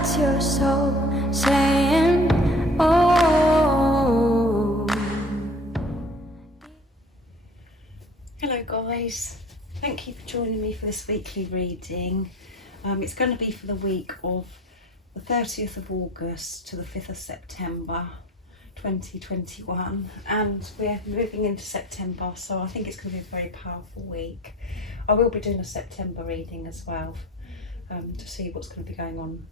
That's your soul saying, oh. Hello guys, thank you for joining me for this weekly reading. It's going to be for the week of the 30th of August to the 5th of September 2021, and we're moving into September, so I think it's going to be a very powerful week. I will be doing a September reading as well, to see what's going to be going on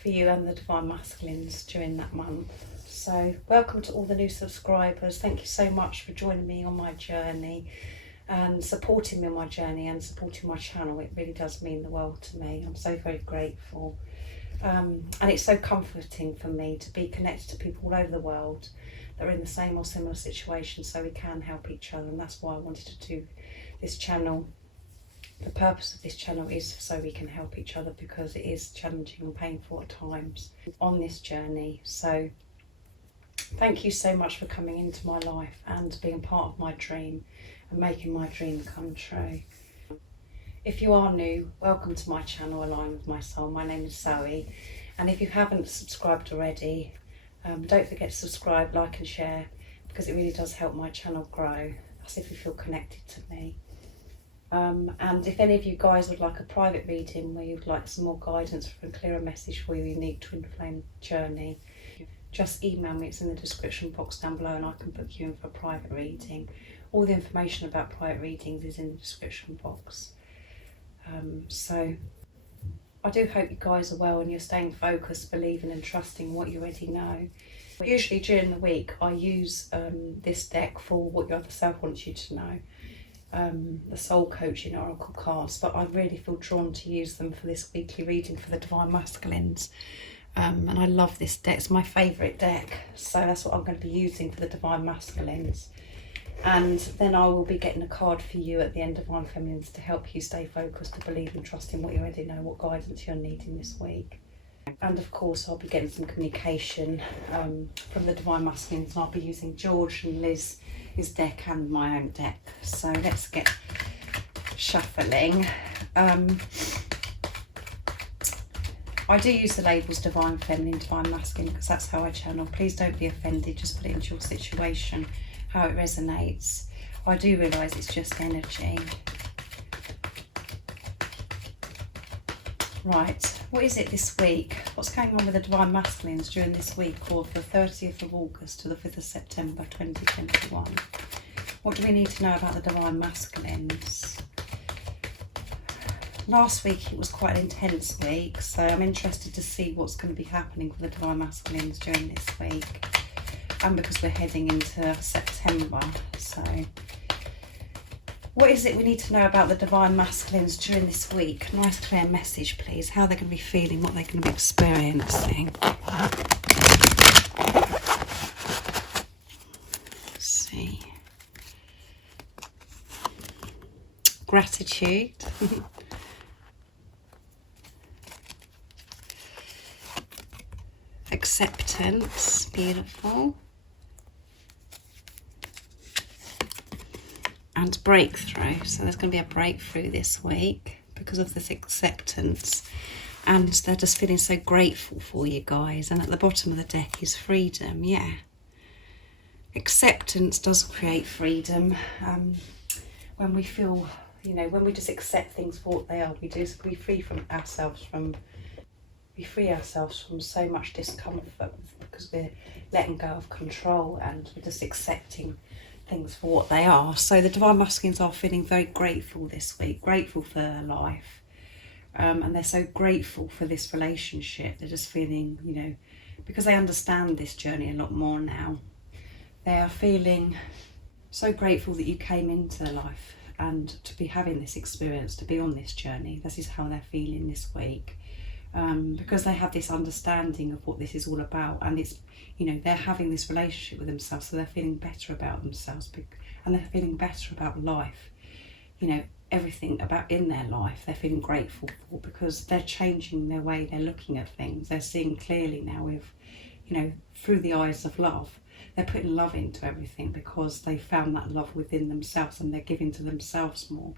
for you and the Divine Masculines during that month. So welcome to all the new subscribers. Thank you so much for joining me on my journey and supporting me on my journey and supporting my channel. It really does mean the world to me. I'm so very grateful. And it's so comforting for me to be connected to people all over the world that are in the same or similar situation, so we can help each other. And that's why I wanted to do this channel. The purpose of this channel is so we can help each other, because it is challenging and painful at times on this journey. So thank you so much for coming into my life and being part of my dream and making my dream come true. If you are new, welcome to my channel, Align with My Soul. My name is Zoe, and if you haven't subscribed already, don't forget to subscribe, like and share, because it really does help my channel grow, as if you feel connected to me. And if any of you guys would like a private reading where you'd like some more guidance for a clearer message for your unique twin flame journey, just email me. It's in the description box down below, and I can book you in for a private reading. All the information about private readings is in the description box. So I do hope you guys are well and you're staying focused, believing and trusting what you already know. Usually during the week I use this deck for what your other self wants you to know, the soul coaching oracle cards, but I really feel drawn to use them for this weekly reading for the Divine Masculines. And I love this deck, it's my favourite deck, so that's what I'm going to be using for the Divine Masculines. And then I will be getting a card for you at the end of Divine Feminines to help you stay focused, to believe and trust in what you already know, what guidance you're needing this week. And of course I'll be getting some communication from the Divine Masculines, and I'll be using George and Liz's deck and my own deck. So let's get shuffling. I do use the labels Divine Feminine, Divine Masculine, because that's how I channel. Please don't be offended, just put it into your situation, how it resonates. I do realise it's just energy. Right, what is it this week? What's going on with the Divine Masculines during this week, or the 30th of August to the 5th of September 2021? What do we need to know about the Divine Masculines? Last week it was quite an intense week, so I'm interested to see what's going to be happening for the Divine Masculines during this week. And because we're heading into September, so what is it we need to know about the Divine Masculines during this week? Nice clear message please, how they're going to be feeling, what they're going to be experiencing. Let's see. Gratitude. Acceptance, beautiful. And breakthrough. So there's going to be a breakthrough this week because of this acceptance, and they're just feeling so grateful for you guys. And at the bottom of the deck is freedom. Yeah, acceptance does create freedom. When we feel, you know, when we just accept things for what they are, we free ourselves from so much discomfort, because we're letting go of control and we're just accepting things for what they are. So the Divine Masculines are feeling very grateful this week, grateful for their life, and they're so grateful for this relationship. They're just feeling, you know, because they understand this journey a lot more now, they are feeling so grateful that you came into their life and to be having this experience, to be on this journey. This is how they're feeling this week, because they have this understanding of what this is all about, and it's, you know, they're having this relationship with themselves, so they're feeling better about themselves, and they're feeling better about life, you know, everything about in their life they're feeling grateful for, because they're changing their way they're looking at things. They're seeing clearly now with, you know, through the eyes of love. They're putting love into everything because they found that love within themselves, and they're giving to themselves more.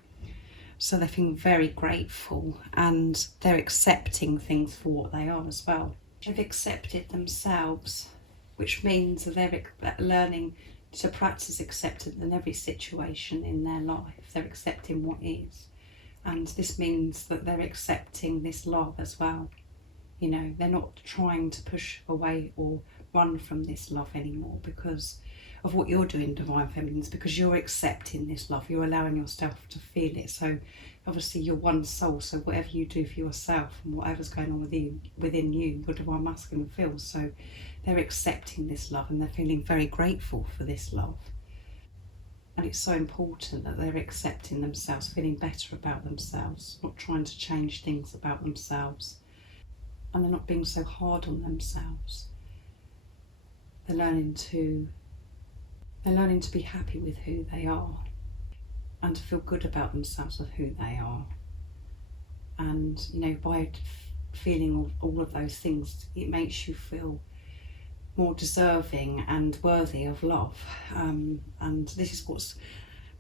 So they're feeling very grateful and they're accepting things for what they are as well. They've accepted themselves, which means that they're learning to practice acceptance in every situation in their life. They're accepting what is. And this means that they're accepting this love as well. You know, they're not trying to push away or run from this love anymore because of what you're doing, Divine Feminines, because you're accepting this love. You're allowing yourself to feel it. So obviously you're one soul, so whatever you do for yourself and whatever's going on within you, your Divine Masculine feels. So they're accepting this love and they're feeling very grateful for this love. And it's so important that they're accepting themselves, feeling better about themselves, not trying to change things about themselves. And they're not being so hard on themselves. They're learning to be happy with who they are and to feel good about themselves of who they are. And, you know, by feeling all of those things, it makes you feel more deserving and worthy of love. And this is what's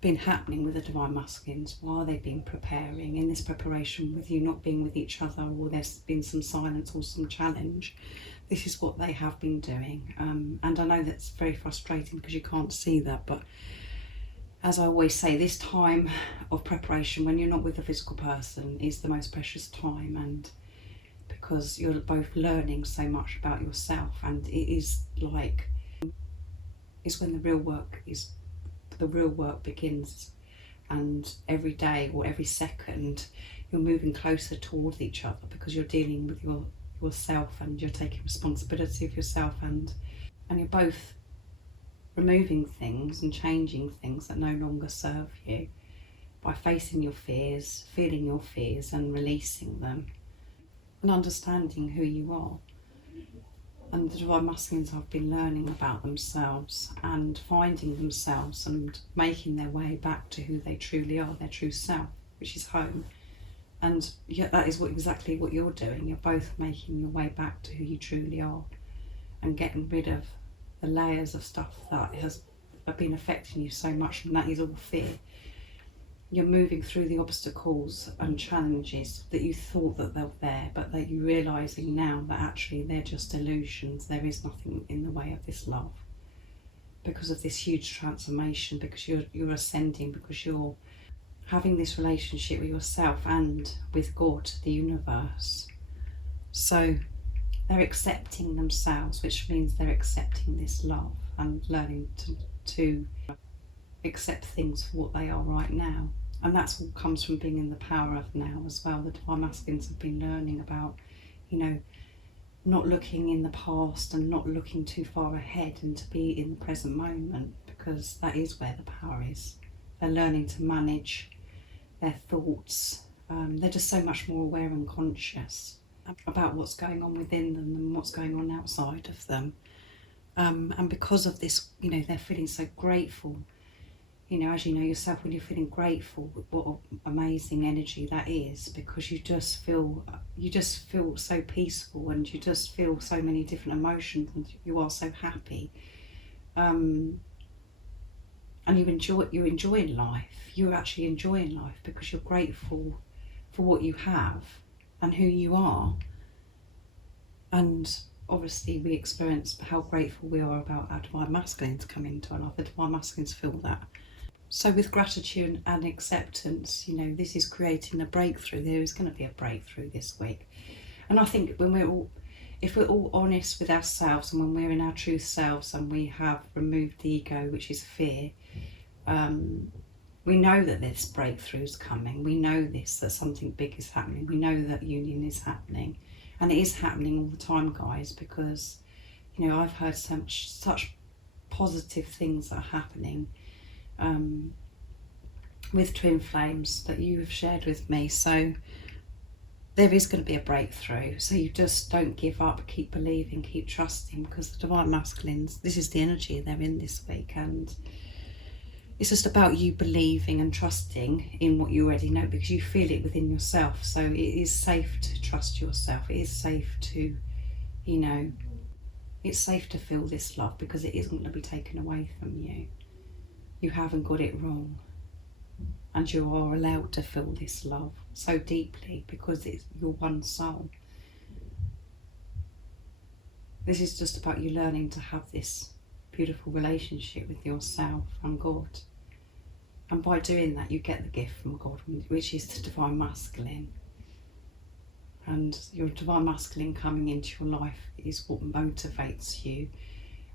been happening with the Divine Masculines while they've been preparing, in this preparation with you not being with each other, or there's been some silence or some challenge. This is what they have been doing. And I know that's very frustrating because you can't see that, but as I always say, this time of preparation when you're not with a physical person is the most precious time, and because you're both learning so much about yourself, and it is like, it's when the real work begins, and every day or every second you're moving closer towards each other because you're dealing with yourself and you're taking responsibility of yourself, and you're both removing things and changing things that no longer serve you by facing your fears, feeling your fears and releasing them and understanding who you are. And the Divine Masculines have been learning about themselves and finding themselves and making their way back to who they truly are, their true self, which is home. And that is exactly what you're doing. You're both making your way back to who you truly are and getting rid of the layers of stuff that have been affecting you so much, and that is all fear. You're moving through the obstacles and challenges that you thought that they were there, but that you're realising now that actually they're just illusions. There is nothing in the way of this love because of this huge transformation, because you're ascending, because you're having this relationship with yourself and with God, the universe. So they're accepting themselves, which means they're accepting this love and learning to accept things for what they are right now. And that's all comes from being in the power of now as well. The Divine Masculines have been learning about, you know, not looking in the past and not looking too far ahead, and to be in the present moment, because that is where the power is. They're learning to manage their thoughts. They're just so much more aware and conscious about what's going on within them and what's going on outside of them. And because of this, you know, they're feeling so grateful. You know, as you know yourself, when you're feeling grateful, what amazing energy that is, because you just feel so peaceful, and you just feel so many different emotions, and you are so happy. And you're enjoying life. You're actually enjoying life because you're grateful for what you have and who you are. And obviously we experience how grateful we are about our Divine Masculines coming into our life. The Divine Masculines feel that. So with gratitude and acceptance, you know, this is creating a breakthrough. There is going to be a breakthrough this week. And I think if we're all honest with ourselves, and when we're in our true selves and we have removed the ego, which is fear, we know that this breakthrough is coming. We know that something big is happening. We know that union is happening. And it is happening all the time, guys, because, you know, I've heard such positive things that are happening with twin flames that you have shared with me. So there is going to be a breakthrough. So you just don't give up, keep believing, keep trusting, because the Divine Masculines, this is the energy they're in this week, and it's just about you believing and trusting in what you already know, because you feel it within yourself. So it is safe to trust yourself. It is safe to, you know, it's safe to feel this love, because it isn't going to be taken away from you. You haven't got it wrong. And you are allowed to feel this love so deeply because it's your one soul. This is just about you learning to have this beautiful relationship with yourself and God. And by doing that, you get the gift from God, which is the Divine Masculine. And your Divine Masculine coming into your life is what motivates you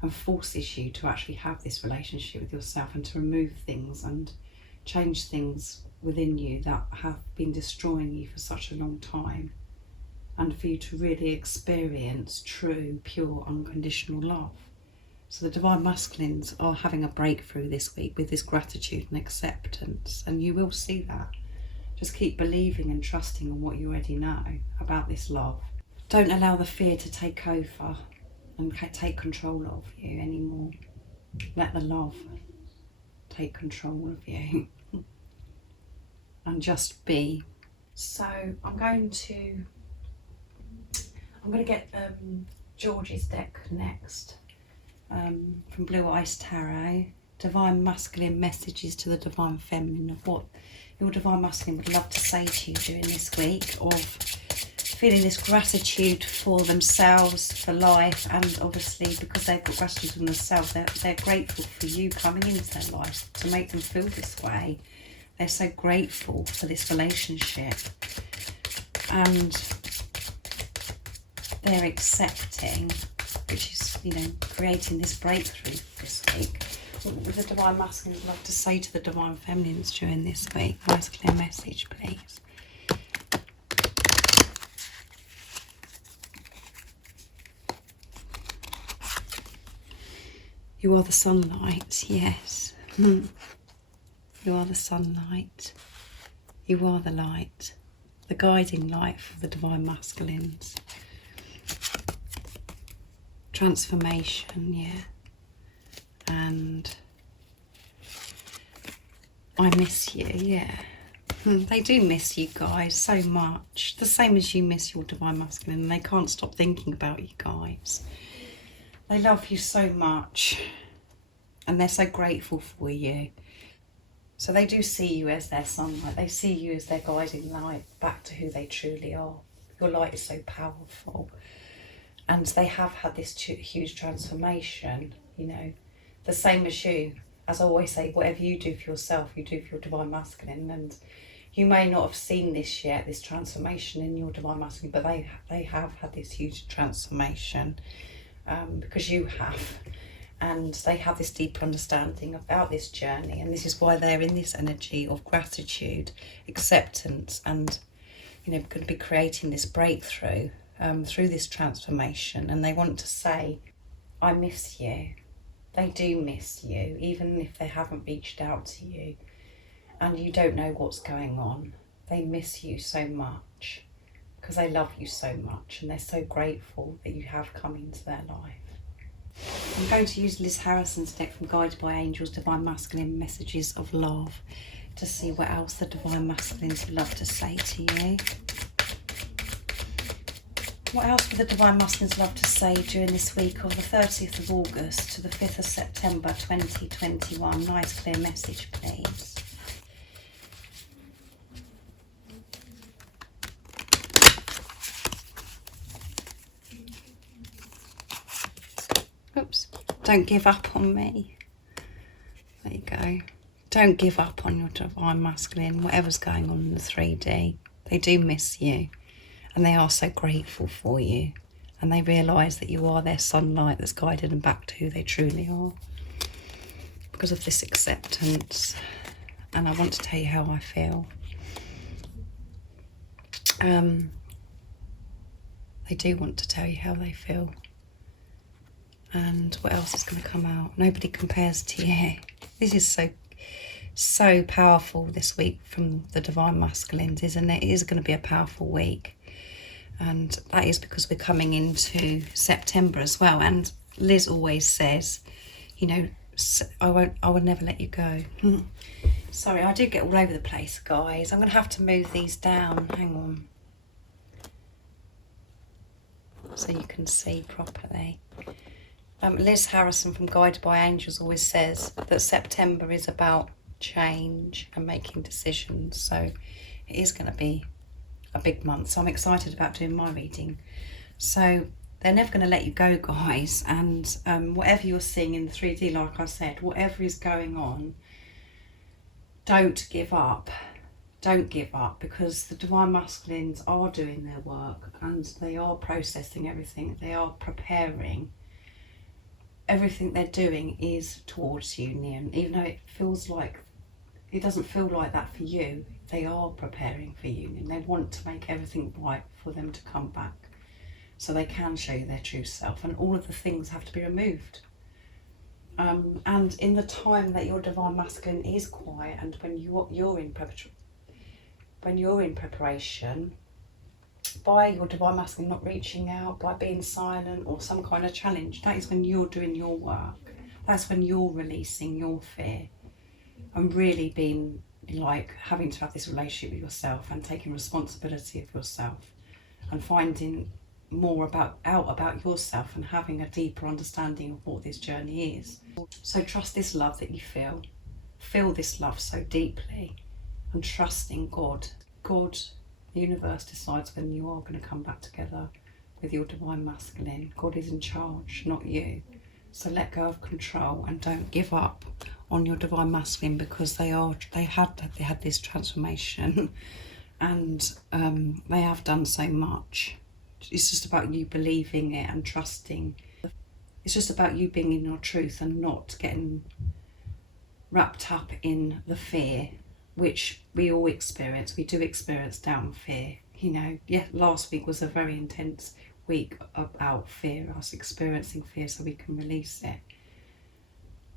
and forces you to actually have this relationship with yourself and to remove things and change things within you that have been destroying you for such a long time, and for you to really experience true, pure, unconditional love. So the Divine Masculines are having a breakthrough this week with this gratitude and acceptance, and you will see that. Just keep believing and trusting in what you already know about this love. Don't allow the fear to take over and take control of you anymore. Let the love take control of you and just be. So I'm going to get George's deck next, from Blue Ice Tarot. Divine Masculine messages to the Divine Feminine of what your Divine Masculine would love to say to you during this week, of feeling this gratitude for themselves, for life, and obviously because they've got gratitude for themselves, they're grateful for you coming into their lives to make them feel this way. They're so grateful for this relationship, and they're accepting, which is, creating this breakthrough this week. What would the Divine Masculine love to say to the Divine Feminines during this week? Nice clear message, please. You are the sunlight, yes. You are the sunlight. You are the light, the guiding light for the Divine Masculines. Transformation, yeah. And I miss you, yeah. They do miss you guys so much. The same as you miss your Divine Masculine, and they can't stop thinking about you guys. They love you so much, and they're so grateful for you. So they do see you as their sunlight. They see you as their guiding light back to who they truly are. Your light is so powerful. And they have had this huge transformation, the same as you. As I always say, whatever you do for yourself, you do for your Divine Masculine. And you may not have seen this yet, this transformation in your Divine Masculine, but they have had this huge transformation, because you have. And they have this deep understanding about this journey. And this is why they're in this energy of gratitude, acceptance, and, going to be creating this breakthrough through this transformation. And they want to say, I miss you. They do miss you, even if they haven't reached out to you and you don't know what's going on. They miss you so much because they love you so much, and they're so grateful that you have come into their life. I'm going to use Liz Harrison's deck from Guided by Angels, Divine Masculine Messages of Love, to see what else the Divine Masculines would love to say to you. What else would the Divine Masculines love to say during this week of the 30th of August to the 5th of September 2021? Nice clear message, please. Oops. Don't give up on me. There you go. Don't give up on your Divine Masculine, whatever's going on in the 3D. They do miss you. And they are so grateful for you. And they realise that you are their sunlight that's guided them back to who they truly are. Because of this acceptance. And I want to tell you how I feel. They do want to tell you how they feel. And what else is going to come out? Nobody compares to you. This is so powerful this week from the Divine Masculines, isn't it? It is going to be a powerful week. And that is because we're coming into September as well. And Liz always says, I will never let you go. Sorry, I do get all over the place, guys. I'm going to have to move these down. Hang on. So you can see properly. Liz Harrison from Guided by Angels always says that September is about change and making decisions. So it is going to be a big month. So I'm excited about doing my reading. So they're never going to let you go, guys. And whatever you're seeing in the 3D, like I said, whatever is going on, don't give up. Don't give up, because the Divine Masculines are doing their work and they are processing everything. They are preparing. Everything they're doing is towards union, even though it doesn't feel like that for you. They are preparing for union. They want to make everything right for them to come back so they can show you their true self, and all of the things have to be removed. And in the time that your Divine Masculine is quiet, and when you're in preparation, by your Divine Masculine not reaching out, by being silent or some kind of challenge, that is when you're doing your work. That's when you're releasing your fear and really being like having to have this relationship with yourself and taking responsibility of yourself and finding more out about yourself and having a deeper understanding of what this journey is. So trust this love that you feel this love so deeply, and trust in God. The universe decides when you are going to come back together with your Divine Masculine. God is in charge, not you. So let go of control and don't give up on your Divine Masculine, because they had this transformation and they have done so much. It's just about you believing it and trusting. It's just about you being in your truth and not getting wrapped up in the fear, which we all experience. We do experience doubt and fear. You know, yeah, last week was a very intense week about fear, us experiencing fear so we can release it.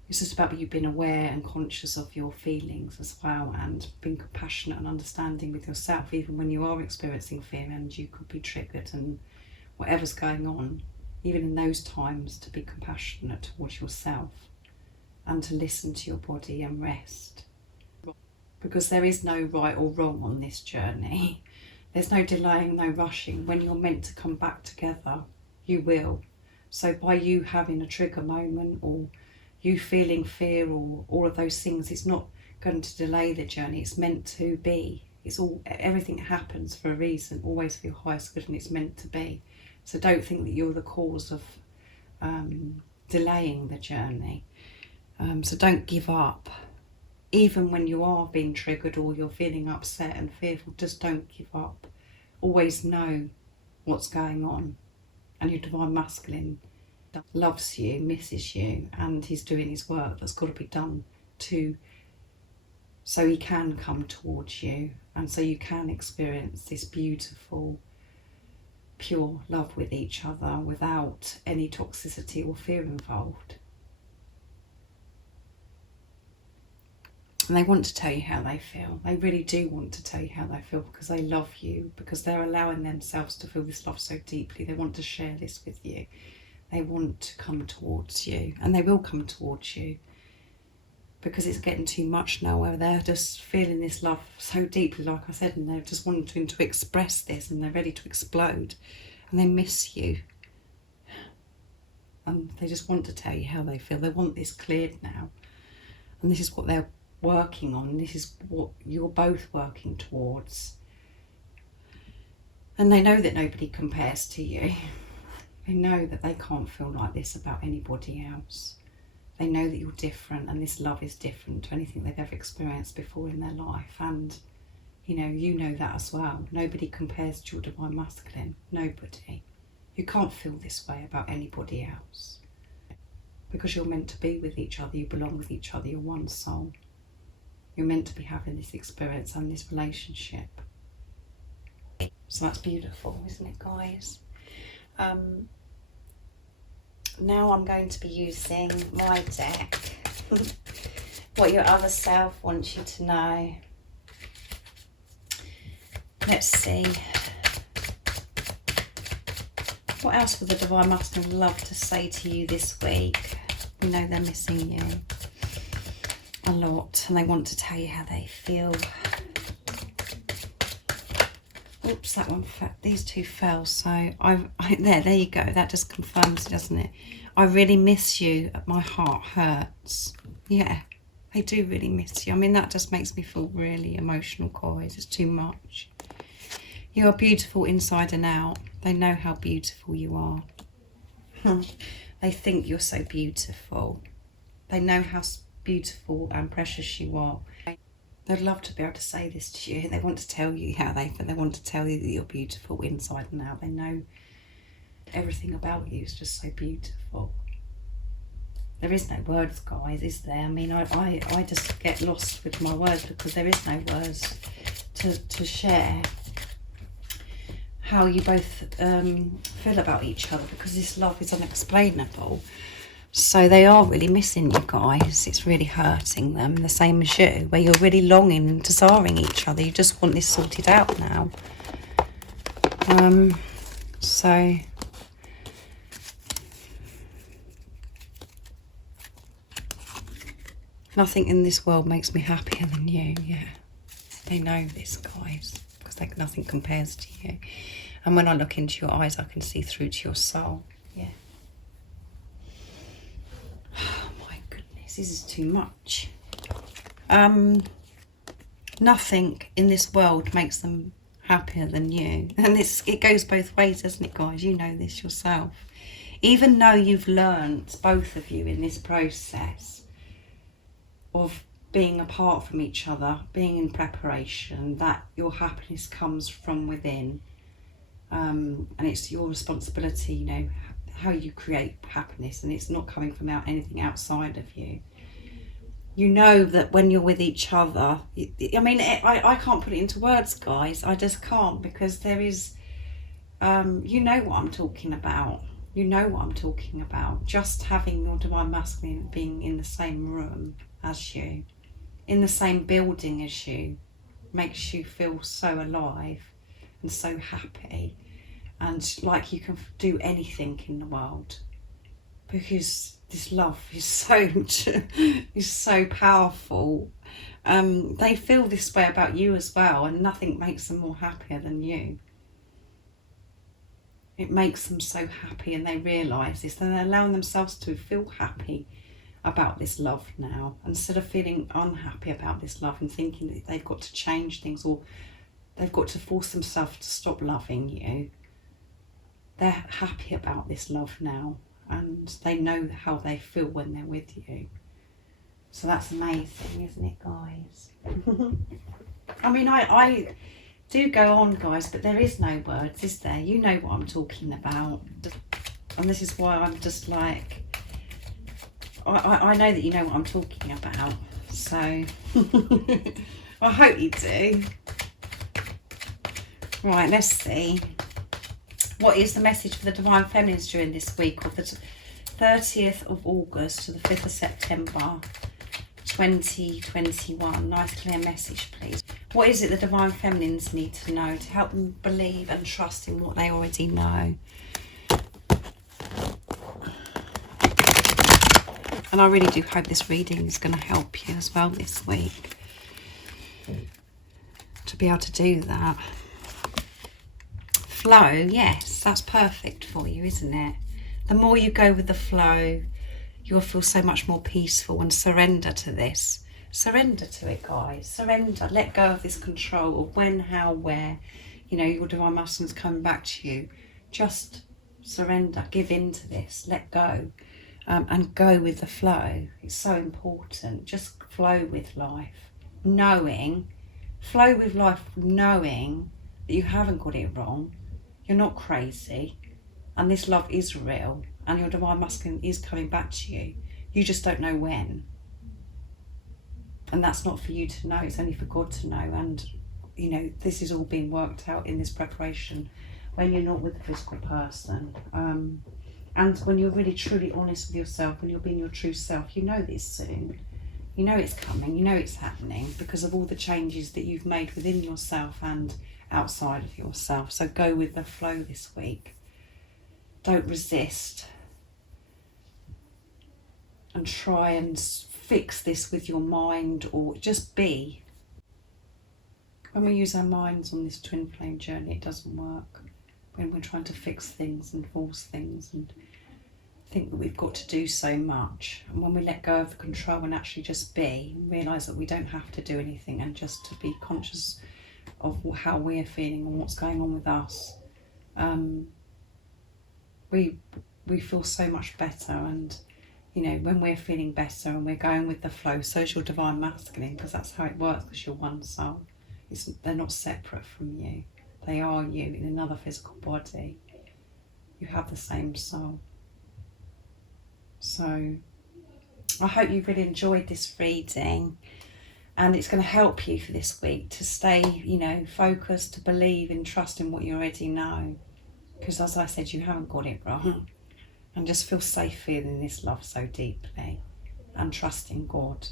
It's just about you being aware and conscious of your feelings as well, and being compassionate and understanding with yourself, even when you are experiencing fear and you could be triggered and whatever's going on, even in those times, to be compassionate towards yourself and to listen to your body and rest. Because there is no right or wrong on this journey. There's no delaying, no rushing. When you're meant to come back together, you will. So by you having a trigger moment or you feeling fear or all of those things, it's not going to delay the journey. It's meant to be. Everything happens for a reason, always for your highest good, and it's meant to be. So don't think that you're the cause of delaying the journey. So don't give up. Even when you are being triggered or you're feeling upset and fearful, just don't give up. Always know what's going on. And your Divine Masculine loves you, misses you, and he's doing his work that's got to be done so he can come towards you, and so you can experience this beautiful, pure love with each other without any toxicity or fear involved. And they want to tell you how they feel. They really do want to tell you how they feel, because they love you, because they're allowing themselves to feel this love so deeply. They want to share this with you. They want to come towards you, and they will come towards you, because it's getting too much now where they're just feeling this love so deeply, like I said, and they're just wanting to express this, and they're ready to explode, and they miss you. And they just want to tell you how they feel. They want this cleared now. And this is what they're working on. This is what you're both working towards. And they know that nobody compares to you. They know that they can't feel like this about anybody else. They know that you're different, and this love is different to anything they've ever experienced before in their life. And you know that as well. Nobody compares to your Divine Masculine. Nobody. You can't feel this way about anybody else, because you're meant to be with each other. You belong with each other. You're one soul. You're meant to be having this experience and this relationship. So that's beautiful, isn't it, guys? Now I'm going to be using my deck. What your other self wants you to know. Let's see. What else would the Divine Masculine love to say to you this week? We know they're missing you a lot, and they want to tell you how they feel. Oops, that one fell. These two fell. So there you go. That just confirms it, doesn't it? I really miss you. My heart hurts. Yeah, They do really miss you. I mean, that just makes me feel really emotional, guys. It's too much. You are beautiful inside and out. They know how beautiful you are. They think you're so beautiful. They know how beautiful and precious you are. They'd love to be able to say this to you. They want to tell you how they feel. They want to tell you that you're beautiful inside and out. They know everything about you is just so beautiful. There is no words, guys, is there? I mean, I just get lost with my words because there is no words to share how you both feel about each other, because this love is unexplainable. So they are really missing you guys. It's really hurting them, the same as you, where you're really longing and desiring each other. You just want this sorted out now. So nothing in this world makes me happier than you. Yeah, they know this, guys, because nothing compares to you. And when I look into your eyes, I can see through to your soul. Yeah. Oh my goodness, this is too much. Nothing in this world makes them happier than you. And it goes both ways, doesn't it, guys? You know this yourself. Even though you've learnt, both of you, in this process of being apart from each other, being in preparation, that your happiness comes from within. And it's your responsibility, you know, how you create happiness, and it's not coming from anything outside of you. You know that when you're with each other, I mean, I can't put it into words, guys. I just can't, because there is, you know what I'm talking about. You know what I'm talking about. Just having your divine masculine being in the same room as you, in the same building as you, makes you feel so alive and so happy, and like you can do anything in the world, because this love is so powerful. They feel this way about you as well, and nothing makes them more happier than you. It makes them so happy, and they realise this, and they're allowing themselves to feel happy about this love now, instead of feeling unhappy about this love and thinking that they've got to change things, or they've got to force themselves to stop loving you. They're happy about this love now, and they know how they feel when they're with you. So that's amazing, isn't it, guys? I mean, I do go on, guys, but there is no words, is there? You know what I'm talking about. And this is why I'm just like, I know that you know what I'm talking about. So I hope you do. Right, let's see. What is the message for the Divine Feminines during this week of the 30th of August to the 5th of September 2021? Nice clear message, please. What is it the Divine Feminines need to know to help them believe and trust in what they already know? And I really do hope this reading is going to help you as well this week to be able to do that. Flow, yes, that's perfect for you, isn't it? The more you go with the flow, you'll feel so much more peaceful, and surrender to this. Surrender to it, guys. Surrender. Let go of this control of when, how, where. You know, your divine masculine's coming back to you. Just surrender. Give in to this. Let go. And go with the flow. It's so important. Just flow with life. Flow with life knowing that you haven't got it wrong. You're not crazy. And this love is real. And your divine masculine is coming back to you. You just don't know when. And that's not for you to know. It's only for God to know. And, you know, this is all being worked out in this preparation when you're not with the physical person. And when you're really truly honest with yourself, when you're being your true self, you know this soon. You know it's coming, you know it's happening because of all the changes that you've made within yourself and outside of yourself. So go with the flow this week. Don't resist. And try and fix this with your mind, or just be. When we use our minds on this twin flame journey, it doesn't work. When we're trying to fix things and force things and think that we've got to do so much. And when we let go of the control and actually just be, and realise that we don't have to do anything, and just to be conscious of how we're feeling and what's going on with us, we feel so much better. And you know, when we're feeling better and we're going with the flow, so is your divine masculine, because that's how it works, because you're one soul. They're not separate from you. They are you in another physical body. You have the same soul. So I hope you've really enjoyed this reading, and it's going to help you for this week to stay, you know, focused, to believe and trust in what you already know, because as I said, you haven't got it wrong. And just feel safe feeling this love so deeply and trusting God.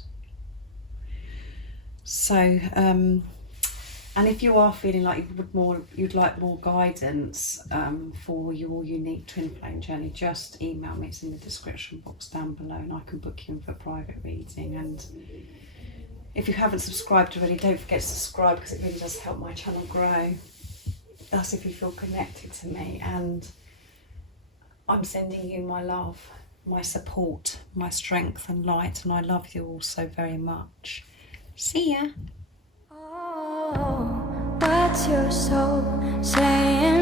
So and if you are feeling like you'd like more guidance for your unique twin flame journey, just email me. It's in the description box down below, and I can book you in for a private reading. And if you haven't subscribed already, don't forget to subscribe, because it really does help my channel grow. That's if you feel connected to me. And I'm sending you my love, my support, my strength and light, and I love you all so very much. See ya. Oh, what's your soul saying?